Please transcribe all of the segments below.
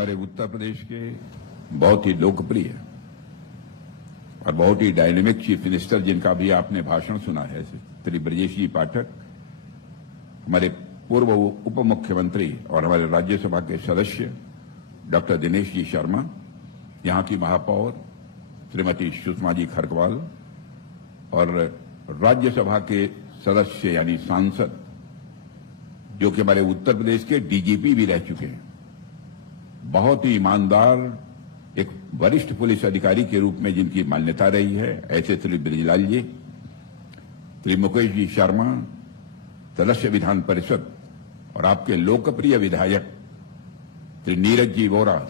हमारे उत्तर प्रदेश के बहुत ही लोकप्रिय और बहुत ही डायनेमिक चीफ मिनिस्टर जिनका भी आपने भाषण सुना है श्री ब्रजेश जी पाठक, हमारे पूर्व उप मुख्यमंत्री और हमारे राज्यसभा के सदस्य डॉक्टर दिनेश जी शर्मा, यहां की महापौर श्रीमती सुषमा जी खरकवाल और राज्यसभा के सदस्य यानी सांसद जो कि हमारे उत्तर प्रदेश के डीजीपी भी रह चुके हैं, बहुत ही ईमानदार एक वरिष्ठ पुलिस अधिकारी के रूप में जिनकी मान्यता रही है, ऐसे श्री ब्रिजलाल जी, श्री मुकेश जी शर्मा, सदस्य विधान परिषद और आपके लोकप्रिय विधायक श्री नीरज जी वोरा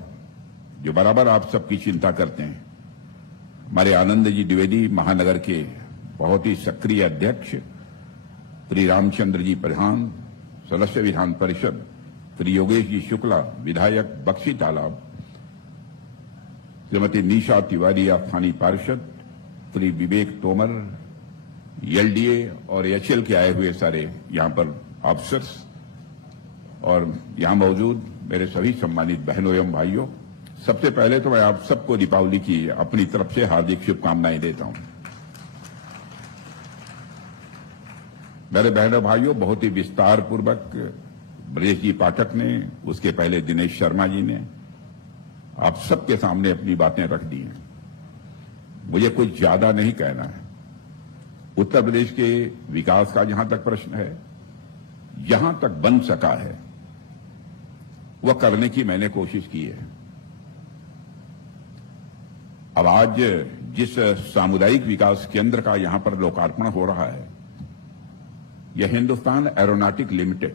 जो बराबर आप सबकी चिंता करते हैं, हमारे आनंद जी द्विवेदी महानगर के बहुत ही सक्रिय अध्यक्ष श्री रामचंद्र जी प्रधान, सदस्य विधान परिषद श्री योगेश जी शुक्ला, विधायक बक्सी तालाब, श्रीमती निशा तिवारी स्थानीय पार्षद, श्री विवेक तोमर, एलडीए और एचएल के आए हुए सारे यहां पर ऑफिसर्स और यहां मौजूद मेरे सभी सम्मानित बहनों एवं भाइयों, सबसे पहले तो मैं आप सबको दीपावली की अपनी तरफ से हार्दिक शुभकामनाएं देता हूं। मेरे बहनों भाइयों, बहुत ही विस्तार पूर्वक ब्रजेश जी पाठक ने, उसके पहले दिनेश शर्मा जी ने आप सबके सामने अपनी बातें रख दी हैं। मुझे कुछ ज्यादा नहीं कहना है। उत्तर प्रदेश के विकास का जहां तक प्रश्न है, जहां तक बन सका है वह करने की मैंने कोशिश की है। अब आज जिस सामुदायिक विकास केंद्र का यहां पर लोकार्पण हो रहा है, यह हिंदुस्तान एरोनॉटिक लिमिटेड,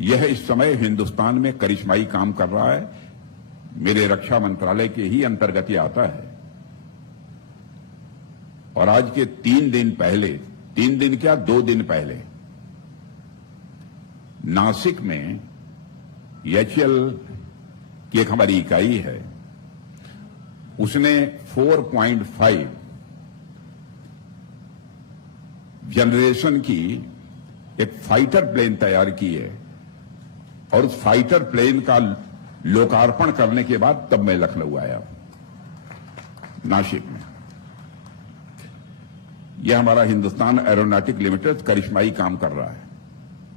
यह इस समय हिंदुस्तान में करिश्माई काम कर रहा है। मेरे रक्षा मंत्रालय के ही अंतर्गत ये आता है। और आज के 3 दिन पहले, 3 दिन क्या 2 दिन पहले, नासिक में एचएल की एक हमारी इकाई है, उसने 4.5 जनरेशन की एक फाइटर प्लेन तैयार की है और उस फाइटर प्लेन का लोकार्पण करने के बाद तब मैं लखनऊ आया, नासिक में। यह हमारा हिंदुस्तान एरोनॉटिक लिमिटेड करिश्माई काम कर रहा है।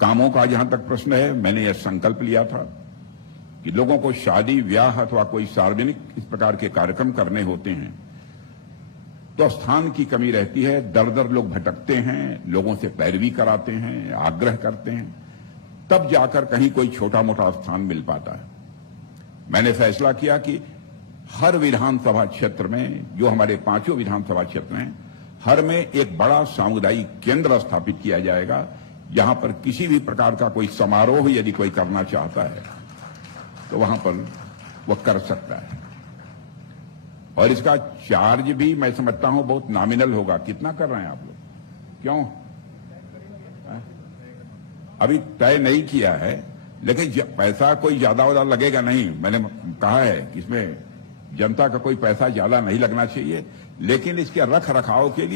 कामों का जहां तक प्रश्न है, मैंने यह संकल्प लिया था कि लोगों को शादी ब्याह अथवा कोई सार्वजनिक इस प्रकार के कार्यक्रम करने होते हैं तो स्थान की कमी रहती है, दर दर लोग भटकते हैं, लोगों से पैरवी कराते हैं, आग्रह करते हैं, तब जाकर कहीं कोई छोटा मोटा स्थान मिल पाता है। मैंने फैसला किया कि हर विधानसभा क्षेत्र में, जो हमारे 5 विधानसभा क्षेत्र हैं, हर में एक बड़ा सामुदायिक केंद्र स्थापित किया जाएगा, जहां पर किसी भी प्रकार का कोई समारोह यदि कोई करना चाहता है तो वहां पर वह कर सकता है। और इसका चार्ज भी मैं समझता हूं बहुत नॉमिनल होगा। कितना कर रहे हैं आप लोग? क्यों? अभी तय नहीं किया है, लेकिन पैसा कोई ज्यादा वादा लगेगा नहीं। मैंने कहा है कि इसमें जनता का कोई पैसा ज्यादा नहीं लगना चाहिए, लेकिन इसके रख रखाव के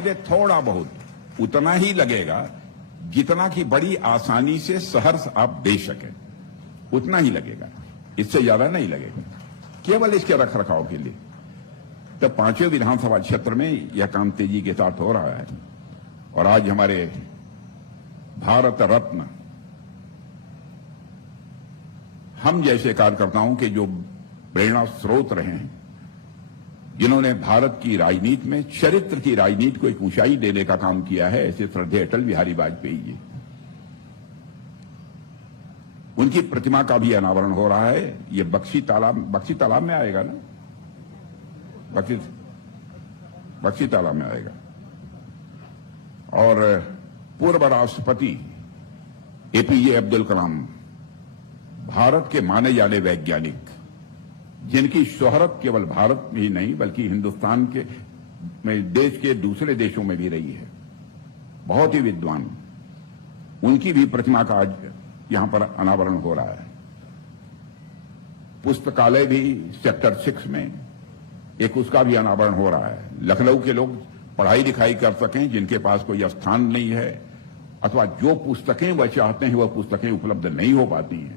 लिए थोड़ा बहुत उतना ही लगेगा जितना कि बड़ी आसानी से शहर आप दे सके, उतना ही लगेगा, इससे ज्यादा नहीं लगेगा, केवल इसके रख रखाव के लिए। तो 5 विधानसभा क्षेत्र में यह काम तेजी के साथ हो रहा है। और आज हमारे भारत रत्न हम जैसे कार्यकर्ताओं के जो प्रेरणा स्रोत रहे हैं, जिन्होंने भारत की राजनीति में, चरित्र की राजनीति को एक ऊंचाई देने का काम किया है, ऐसे श्रद्धेय अटल बिहारी वाजपेयी जी, उनकी प्रतिमा का भी अनावरण हो रहा है। ये बक्सी तालाब में आएगा ना, बक्सी तालाब में आएगा। और पूर्व राष्ट्रपति एपीजे अब्दुल कलाम, भारत के माने जाने वैज्ञानिक, जिनकी शोहरत केवल भारत में ही नहीं बल्कि हिंदुस्तान के में देश के दूसरे देशों में भी रही है, बहुत ही विद्वान, उनकी भी प्रतिमा का आज यहां पर अनावरण हो रहा है। पुस्तकालय भी सेक्टर 6 में एक उसका भी अनावरण हो रहा है। लखनऊ के लोग पढ़ाई लिखाई कर सकें, जिनके पास कोई स्थान नहीं है, अथवा जो पुस्तकें वह चाहते हैं वह पुस्तकें उपलब्ध नहीं हो पाती हैं,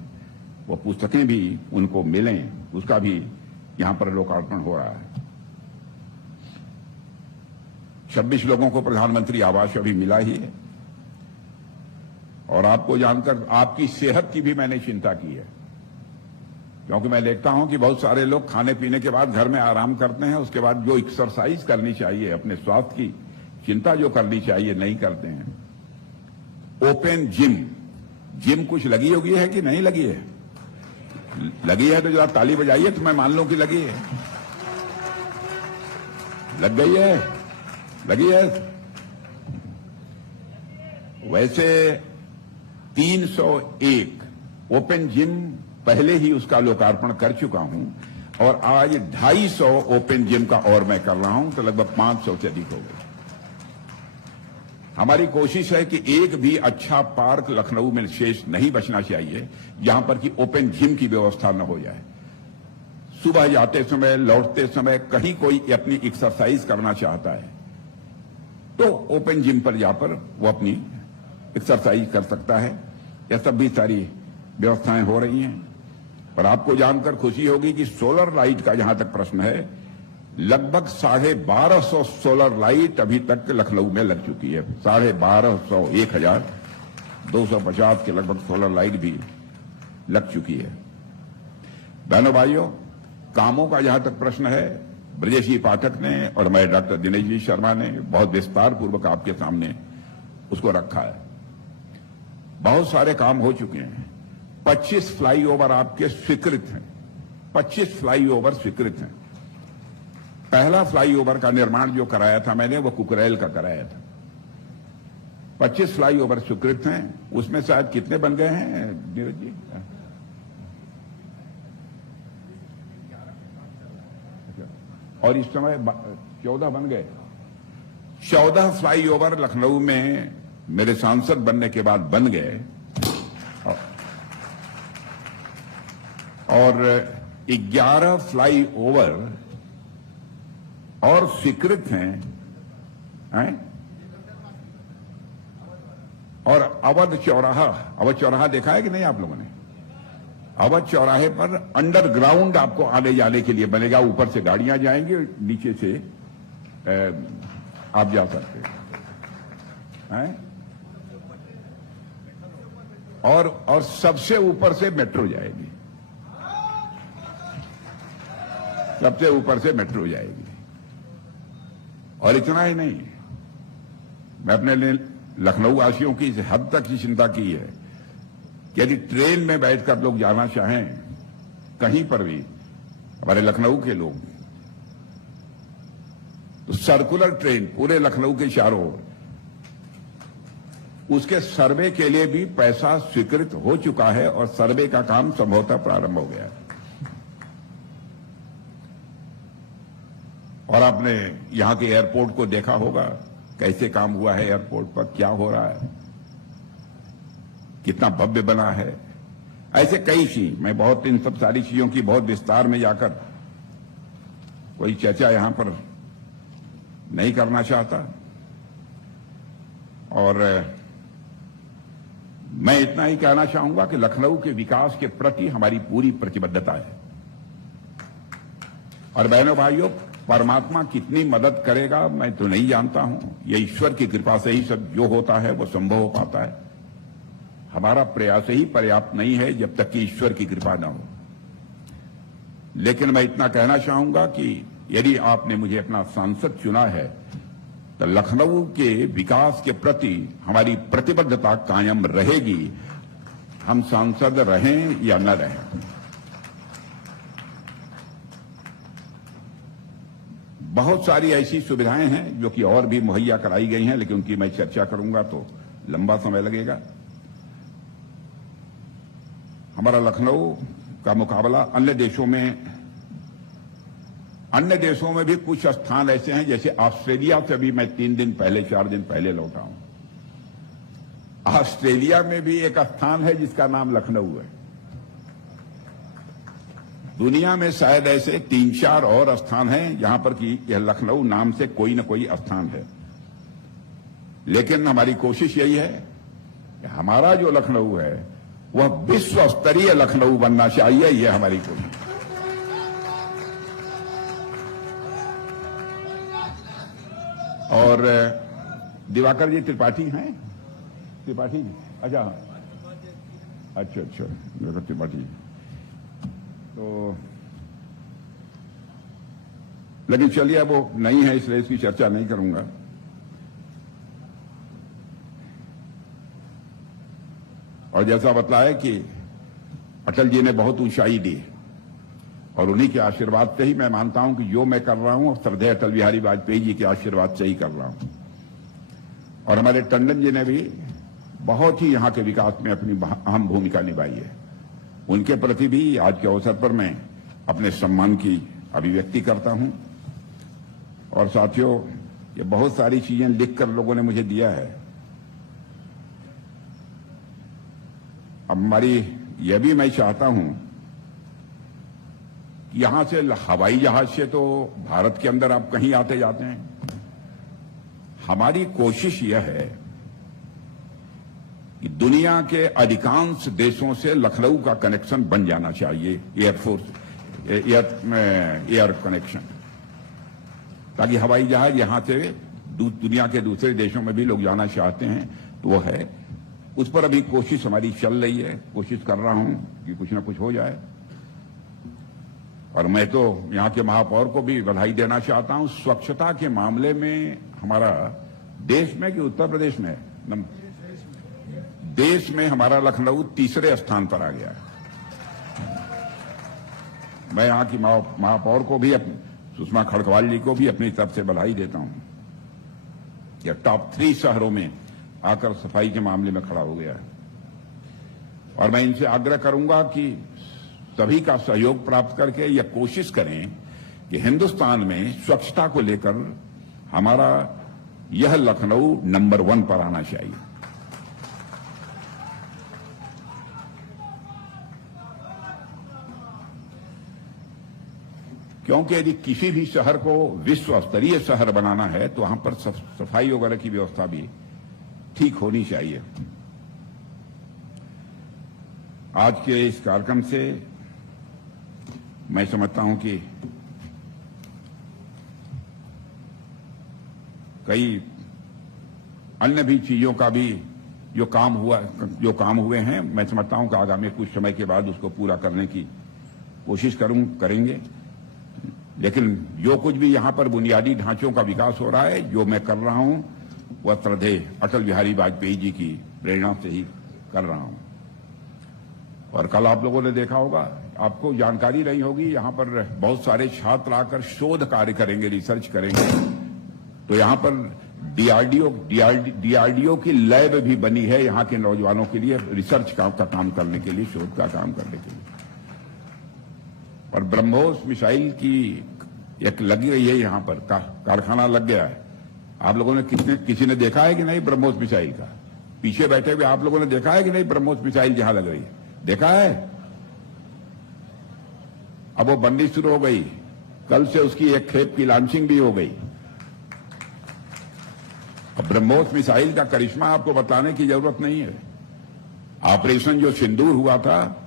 वह पुस्तकें भी उनको मिलें, उसका भी यहां पर लोकार्पण हो रहा है। 26 लोगों को प्रधानमंत्री आवास अभी मिला ही है। और आपको जानकर आपकी सेहत की भी मैंने चिंता की है, क्योंकि मैं देखता हूं कि बहुत सारे लोग खाने पीने के बाद घर में आराम करते हैं, उसके बाद जो एक्सरसाइज करनी चाहिए, अपने स्वास्थ्य की चिंता जो करनी चाहिए, नहीं करते हैं। ओपन जिम कुछ लगी होगी है कि नहीं लगी है? लगी है तो जरा ताली बजाइए तो मैं मान लूं कि लगी है। लग गई है, लगी है। वैसे 301 ओपन जिम पहले ही उसका लोकार्पण कर चुका हूं और आज 250 ओपन जिम का और मैं कर रहा हूं, तो लगभग 500 से अधिक हो गए। हमारी कोशिश है कि एक भी अच्छा पार्क लखनऊ में शेष नहीं बचना चाहिए जहां पर कि ओपन जिम की व्यवस्था न हो जाए। सुबह जाते समय, लौटते समय कहीं कोई अपनी एक्सरसाइज करना चाहता है तो ओपन जिम पर जाकर वो अपनी एक्सरसाइज कर सकता है। यह सब भी सारी व्यवस्थाएं हो रही हैं। पर आपको जानकर खुशी होगी कि सोलर लाइट का जहां तक प्रश्न है, लगभग 1250 सोलर लाइट अभी तक लखनऊ में लग चुकी है। 1250, 1250 के लगभग सोलर लाइट भी लग चुकी है। बहनों भाइयों, कामों का जहां तक प्रश्न है, ब्रजेश जी पाठक ने और मैं डॉक्टर दिनेश जी शर्मा ने बहुत विस्तार पूर्वक आपके सामने उसको रखा है। बहुत सारे काम हो चुके हैं। 25 फ्लाईओवर आपके स्वीकृत हैं। 25 फ्लाईओवर स्वीकृत हैं। पहला फ्लाईओवर का निर्माण जो कराया था मैंने, वो कुकरेल का कराया था। 25 फ्लाईओवर स्वीकृत हैं। उसमें शायद कितने बन गए हैं नीरज जी? और इस समय 14 बन गए। 14 फ्लाईओवर लखनऊ में मेरे सांसद बनने के बाद बन गए और 11 फ्लाईओवर और स्वीकृत हैं? और अवध चौराहा देखा है कि नहीं आप लोगों ने? अवध चौराहे पर अंडरग्राउंड आपको आने जाने के लिए बनेगा। ऊपर से गाड़ियां जाएंगी, नीचे से आप जा सकते हैं। और सबसे ऊपर से मेट्रो जाएगी। सबसे ऊपर से मेट्रो जाएगी। और इतना ही नहीं, मैं अपने लिए लखनऊ वासियों की इस हद तक की चिंता की है कि यदि ट्रेन में बैठकर लोग जाना चाहें कहीं पर भी, हमारे लखनऊ के लोग, तो सर्कुलर ट्रेन पूरे लखनऊ के चारों ओर, उसके सर्वे के लिए भी पैसा स्वीकृत हो चुका है और सर्वे का काम संभवतः प्रारंभ हो गया है। और आपने यहां के एयरपोर्ट को देखा होगा, कैसे काम हुआ है एयरपोर्ट पर, क्या हो रहा है, कितना भव्य बना है। ऐसे कई चीज, मैं बहुत इन सब सारी चीजों की बहुत विस्तार में जाकर कोई चर्चा यहां पर नहीं करना चाहता। और मैं इतना ही कहना चाहूंगा कि लखनऊ के विकास के प्रति हमारी पूरी प्रतिबद्धता है। और बहनों भाइयों, परमात्मा कितनी मदद करेगा मैं तो नहीं जानता हूं। यह ईश्वर की कृपा से ही सब जो होता है वो संभव हो पाता है। हमारा प्रयास ही पर्याप्त नहीं है जब तक कि ईश्वर की कृपा न हो। लेकिन मैं इतना कहना चाहूंगा कि यदि आपने मुझे अपना सांसद चुना है तो लखनऊ के विकास के प्रति हमारी प्रतिबद्धता कायम रहेगी, हम सांसद रहें या न रहें। बहुत सारी ऐसी सुविधाएं हैं जो कि और भी मुहैया कराई गई हैं, लेकिन उनकी मैं चर्चा करूंगा तो लंबा समय लगेगा। हमारा लखनऊ का मुकाबला अन्य देशों में भी कुछ स्थान ऐसे हैं, जैसे ऑस्ट्रेलिया से भी मैं 4 दिन पहले लौटा हूं। ऑस्ट्रेलिया में भी एक स्थान है जिसका नाम लखनऊ है। दुनिया में शायद ऐसे 3-4 और स्थान हैं जहां पर कि यह लखनऊ नाम से कोई न कोई स्थान है। लेकिन हमारी कोशिश यही है हमारा जो लखनऊ है वह विश्व स्तरीय लखनऊ बनना चाहिए, यह हमारी कोशिश। और दिवाकर जी त्रिपाठी हैं, त्रिपाठी जी, अच्छा दिवाकर त्रिपाठी। तो लेकिन चलिए, अब वो नहीं है इसलिए इसकी चर्चा नहीं करूंगा। और जैसा बतलाया कि अटल जी ने बहुत ऊंचाई दी और उन्हीं के आशीर्वाद से ही मैं मानता हूं कि जो मैं कर रहा हूं श्रद्धेय अटल बिहारी वाजपेयी जी के आशीर्वाद से ही कर रहा हूं। और हमारे टंडन जी ने भी बहुत ही यहां के विकास में अपनी अहम भूमिका निभाई है। उनके प्रति भी आज के अवसर पर मैं अपने सम्मान की अभिव्यक्ति करता हूं। और साथियों, ये बहुत सारी चीजें लिखकर लोगों ने मुझे दिया है। अब हमारी यह भी मैं चाहता हूं कि यहां से हवाई जहाज से तो भारत के अंदर आप कहीं आते जाते हैं। हमारी कोशिश यह है कि दुनिया के अधिकांश देशों से लखनऊ का कनेक्शन बन जाना चाहिए, एयर कनेक्शन, ताकि हवाई जहाज यहां से दुनिया के दूसरे देशों में भी लोग जाना चाहते हैं। तो वो है, उस पर अभी कोशिश हमारी चल रही है। कोशिश कर रहा हूं कि कुछ ना कुछ हो जाए। और मैं तो यहां के महापौर को भी बधाई देना चाहता हूं। स्वच्छता के मामले में हमारा देश में कि उत्तर प्रदेश में, देश में हमारा लखनऊ तीसरे स्थान पर आ गया है। मैं यहां की महापौर को भी, सुषमा खड़गवाल जी को भी अपनी तरफ से बधाई देता हूं कि टॉप 3 शहरों में आकर सफाई के मामले में खड़ा हो गया है। और मैं इनसे आग्रह करूंगा कि सभी का सहयोग प्राप्त करके यह कोशिश करें कि हिंदुस्तान में स्वच्छता को लेकर हमारा यह लखनऊ नंबर 1 पर आना चाहिए। क्योंकि यदि किसी भी शहर को विश्व स्तरीय शहर बनाना है तो वहां पर सफाई वगैरह की व्यवस्था भी ठीक होनी चाहिए। आज के इस कार्यक्रम से मैं समझता हूं कि कई अन्य भी चीजों का भी जो काम हुए हैं, मैं समझता हूं कि आगामी कुछ समय के बाद उसको पूरा करने की कोशिश करेंगे। लेकिन जो कुछ भी यहां पर बुनियादी ढांचों का विकास हो रहा है, जो मैं कर रहा हूं, वह श्रद्धेय अटल बिहारी वाजपेयी जी की प्रेरणा से ही कर रहा हूं। और कल आप लोगों ने देखा होगा, आपको जानकारी रही होगी, यहां पर बहुत सारे छात्र आकर शोध कार्य करेंगे, रिसर्च करेंगे। तो यहां पर डीआरडीओ की लैब भी बनी है यहां के नौजवानों के लिए, रिसर्च का काम करने के लिए, शोध का काम करने के लिए। और ब्रह्मोस मिसाइल की एक लगी रही है यहां पर, कारखाना लग गया है। आप लोगों ने किसी ने देखा है कि नहीं ब्रह्मोस मिसाइल का? पीछे बैठे हुए आप लोगों ने देखा है कि नहीं ब्रह्मोस मिसाइल जहां लग रही है? देखा है? अब वो बननी शुरू हो गई, कल से उसकी एक खेप की लॉन्चिंग भी हो गई। अब ब्रह्मोस मिसाइल का करिश्मा आपको बताने की जरूरत नहीं है। ऑपरेशन जो सिंदूर हुआ था,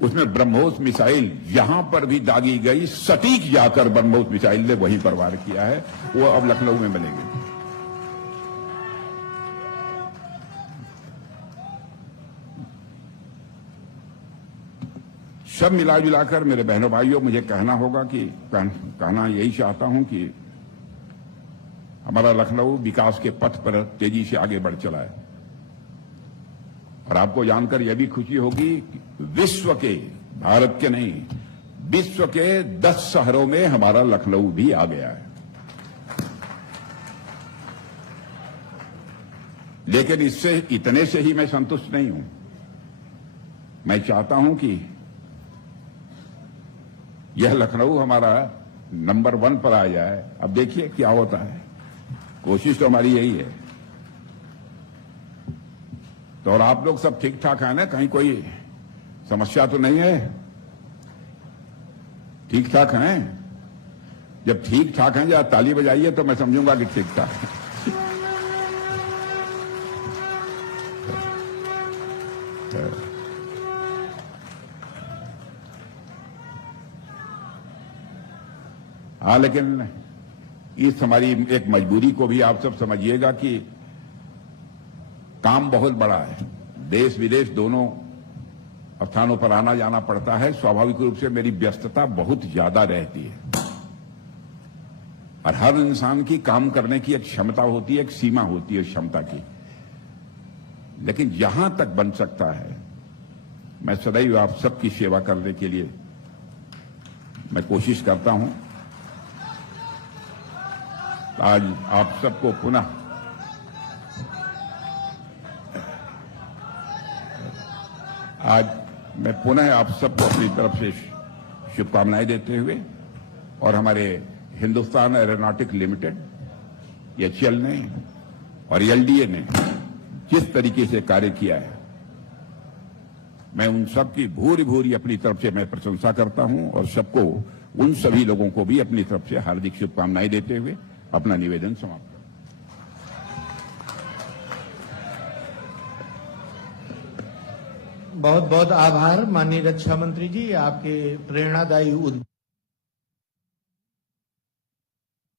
उसमें ब्रह्मोस मिसाइल जहां पर भी दागी गई, सटीक जाकर ब्रह्मोस मिसाइल ने वहीं पर वार किया है। वो अब लखनऊ में बनेगी। सब मिला जुलाकर मेरे बहनों भाइयों, मुझे कहना होगा कि कहना यही चाहता हूं कि हमारा लखनऊ विकास के पथ पर तेजी से आगे बढ़ चला है। और आपको जानकर यह भी खुशी होगी कि विश्व के, भारत के नहीं, विश्व के 10 शहरों में हमारा लखनऊ भी आ गया है। लेकिन इससे, इतने से ही मैं संतुष्ट नहीं हूं। मैं चाहता हूं कि यह लखनऊ हमारा नंबर 1 पर आ जाए। अब देखिए क्या होता है। कोशिश तो हमारी यही है। तो और आप लोग सब ठीक ठाक है ना? कहीं कोई समस्या तो नहीं है? ठीक ठाक हैं? जब ठीक ठाक हैं, या ताली बजाइए तो मैं समझूंगा कि ठीक ठाक है। हाँ, लेकिन इस हमारी एक मजबूरी को भी आप सब समझिएगा कि काम बहुत बड़ा है, देश विदेश दोनों स्थानों पर आना जाना पड़ता है। स्वाभाविक रूप से मेरी व्यस्तता बहुत ज्यादा रहती है और हर इंसान की काम करने की एक क्षमता होती है, एक सीमा होती है क्षमता की। लेकिन जहां तक बन सकता है मैं सदैव आप सबकी सेवा करने के लिए मैं कोशिश करता हूं। आज आप सबको पुनः मैं पुनः आप सबको अपनी तरफ से शुभकामनाएं देते हुए और हमारे हिंदुस्तान एरोनॉटिक लिमिटेड, एचएएल ने और एलडीए ने जिस तरीके से कार्य किया है, मैं उन सब की भूरी भूरी अपनी तरफ से मैं प्रशंसा करता हूं और सबको, उन सभी लोगों को भी अपनी तरफ से हार्दिक शुभकामनाएं देते हुए अपना निवेदन समाप्त करता हूं। बहुत बहुत आभार माननीय रक्षा मंत्री जी, आपके प्रेरणादायी